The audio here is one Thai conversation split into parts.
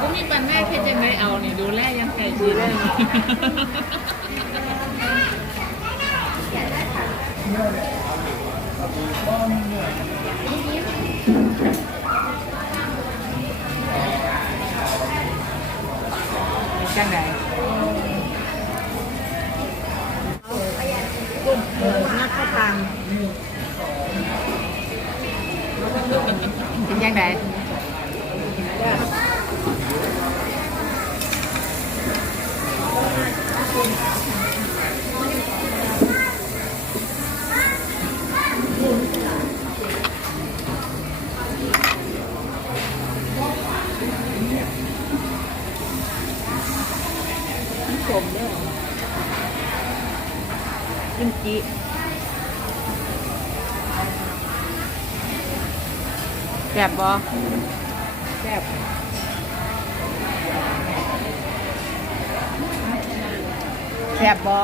ก็มีปัญหาแค่จะได้เอานี่ดูแลยังไงดีเลยจังได นักทาง เป็นจังได สมเนี่ยกิมจิแซ่บบ่แซ่บแซ่บบ่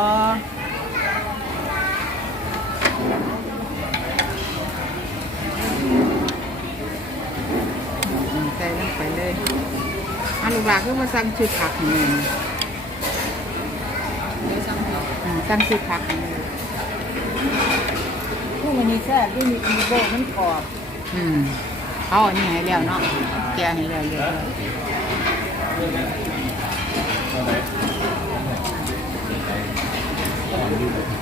อืมใส่ลงไปเลยอันลูกหลานคือมาสั่งชุดผักหนี่ง อืมสั่งชุดผักนี่พวกมันนี่แซ่บด้วยมีมีโบมันกรอบอืมเขาอันนี้ให้แล้วเนาะแกะให้แล้วเรียบร้อยไ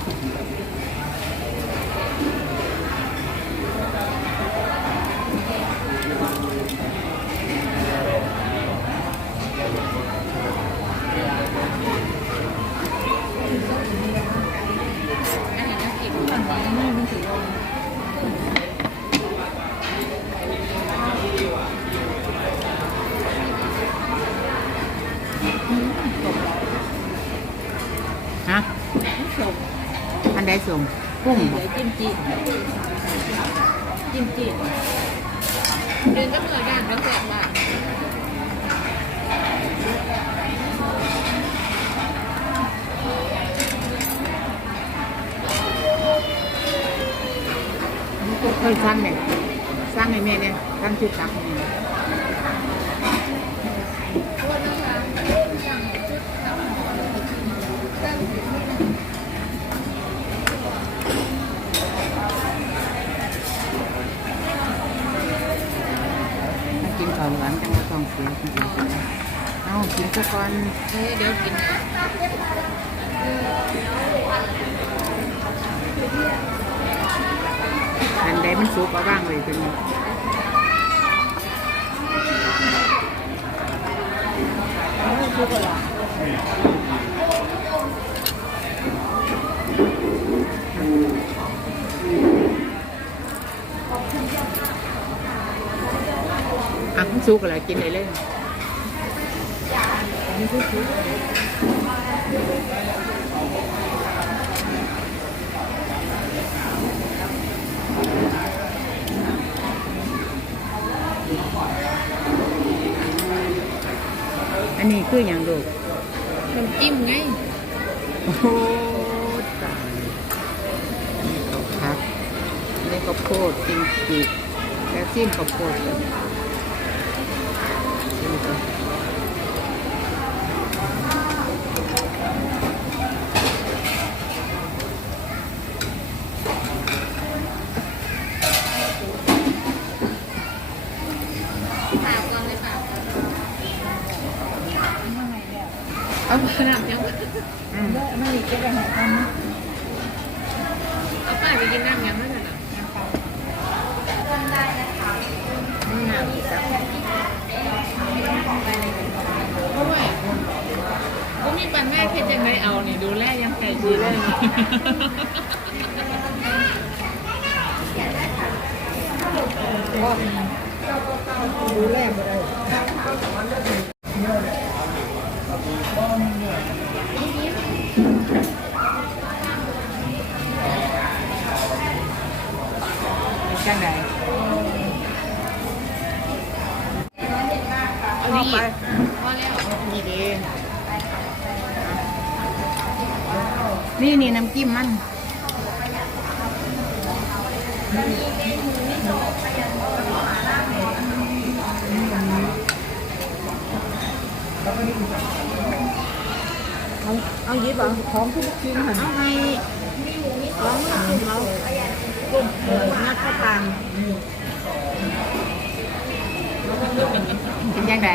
อันใดส่งกุ้งนี่บ่เดี๋ยวกิมจิกิมจิเดินก็เหมือนกันก็แสบมากเคยสั่งเนี่ยสั่งให้แม่เนี่ยสั่งชุดผักให้แงว่าต้องเสียจรินเอากินซะก่อนเฮ้ยเดี๋ยวกินอันใดมันสุกเอาบ้างเลยเป็น อะมันสุกอะไรกินได้เลยอันนี้คืออย่างลูกน้ำจิ้มไง โอ้โหตายนี่ก็พักนี่ก็โพดกินจีกแล้วจิ้มข้าวโพดกัน เลยปากยังไงเนี่ยเอาขนาดยังอืมเลิกมันอีกจะไปหาอันนะเอาป้าไปกินน้ำยัง มีปัญหาแค่จะได้เอานี่ดูแลยังไงดีเลยดูแลบ่ได้เป็นจังไดเอา นี่นี่น้ำจิ้มมันเอาเอายิบเอาของทุกชิ้นหันเอาให้ของจุ่มเอาจุ่มเอองัดเข้าปางเป็นยังไง